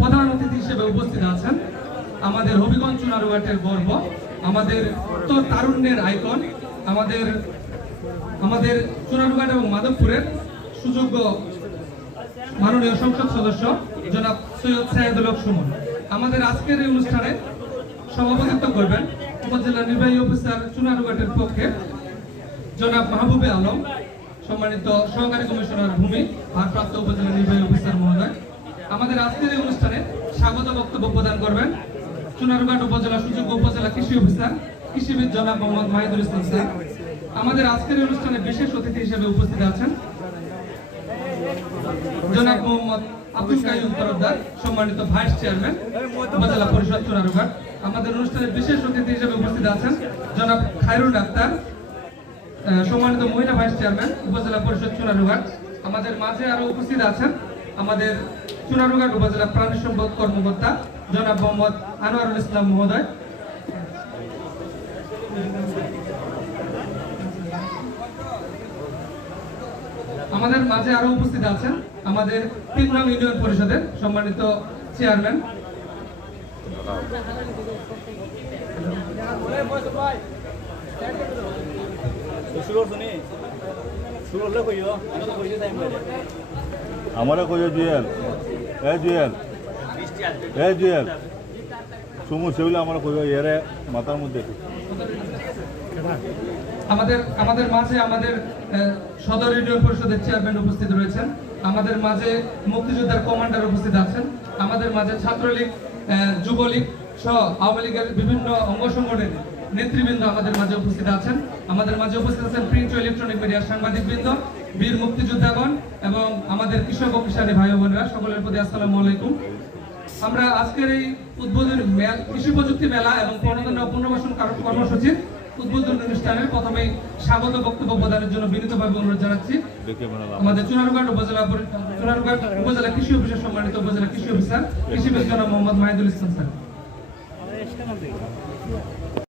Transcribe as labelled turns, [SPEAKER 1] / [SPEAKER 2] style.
[SPEAKER 1] প্রধান অতিথি হিসেবে উপস্থিত আছেন আমাদের হবিগঞ্জ চুনারুঘাটের গর্ব আমাদের তো তারুণ্যের আইকন, আমাদের আমাদের চুনারুঘাট এবং মাধবপুরের সুযোগ্য মাননীয় সংসদ সদস্য জনাব সৈয়দ সাহেদুল সুমন। আমাদের আজকের এই অনুষ্ঠানে সভাপতিত্ব করবেন উপজেলা নির্বাহী অফিসার চুনারুঘাটের পক্ষে জনাব মাহবুবে আলম, সম্মানিত সহকারী কমিশনার ভূমি, ভারপ্রাপ্ত উপজেলা নির্বাহী অফিসার মহোদয় আমাদের আজকের এই অনুষ্ঠানে স্বাগত বক্তব্য প্রদান করবেন চুনারঘাট উপজেলা সুযোগ্য উপজেলা কৃষি অফিসার, কৃষিবিদ জনাব মোহাম্মদ মাহিদুল ইসলাম স্যার। আমাদের আজকের অনুষ্ঠানে বিশেষ অতিথি হিসেবে উপস্থিত আছেন জনাব মোহাম্মদ আব্দুল কাইম তরফদার, সম্মানিত ভাইস চেয়ারম্যান, উপজেলা পরিষদ চুনারঘাট। আমাদের অনুষ্ঠানে বিশেষ অতিথি হিসেবে উপস্থিত আছেন জনাব খায়রুল ডাক্তার সম্মানিত মহিলা ভাইস চেয়ারম্যান, উপজেলা পরিষদ চুনারুঘাট। আমাদের মাঝে আরও উপস্থিত আছেন আমাদের চুনারুঘাট উপজেলা প্রাণী সম্পদ কর্মকর্তা জনাব মোহাম্মদ আনোয়ারুল ইসলাম মহোদয়। আমাদের মাঝে আরও উপস্থিত আছেন আমাদের নং ইউনিয়ন পরিষদের সম্মানিত চেয়ারম্যান।
[SPEAKER 2] শুরু করছ নি
[SPEAKER 1] আমাদের আমাদের মাঝে আমাদের সদর ইউনিয়ন পরিষদের চেয়ারম্যান উপস্থিত রয়েছেন। আমাদের মাঝে মুক্তিযোদ্ধার কমান্ডার উপস্থিত আছেন। আমাদের মাঝে ছাত্রলীগ যুবলীগ সহ আওয়ামী লীগের বিভিন্ন অঙ্গ সংগঠনের নেতৃবৃন্দ আমাদের মাঝে উপস্থিত আছেন। আমাদের মাঝে উপস্থিত আছেন প্রিন্ট ইলেকট্রনিক মিডিয়ার সাংবাদিকবৃন্দ, বীর মুক্তিযোদ্ধাগণ এবং আমাদের কৃষক ও ভাই বোনেরা সকলের প্রতি আসসালামু আলাইকুম। আমরা আজকের এই উদ্বোধনী কৃষি প্রযুক্তি মেলা এবং প্রণোদন পুনর্বাসন কার- কর্মসূচির উদ্বোধন অনুষ্ঠানের প্রথমে স্বাগত বক্তব্য প্রদানের জন্য বিনীতভাবে অনুরোধ জানাচ্ছি। আমাদের চুনারঘাট উপজেলা চুনারঘাট উপজেলা কৃষি অফিসার সম্মানিত উপজেলা কৃষি অফিসার, কৃষি বিজ্ঞান মোহাম্মদ মাহিদুল ইসলাম স্যার।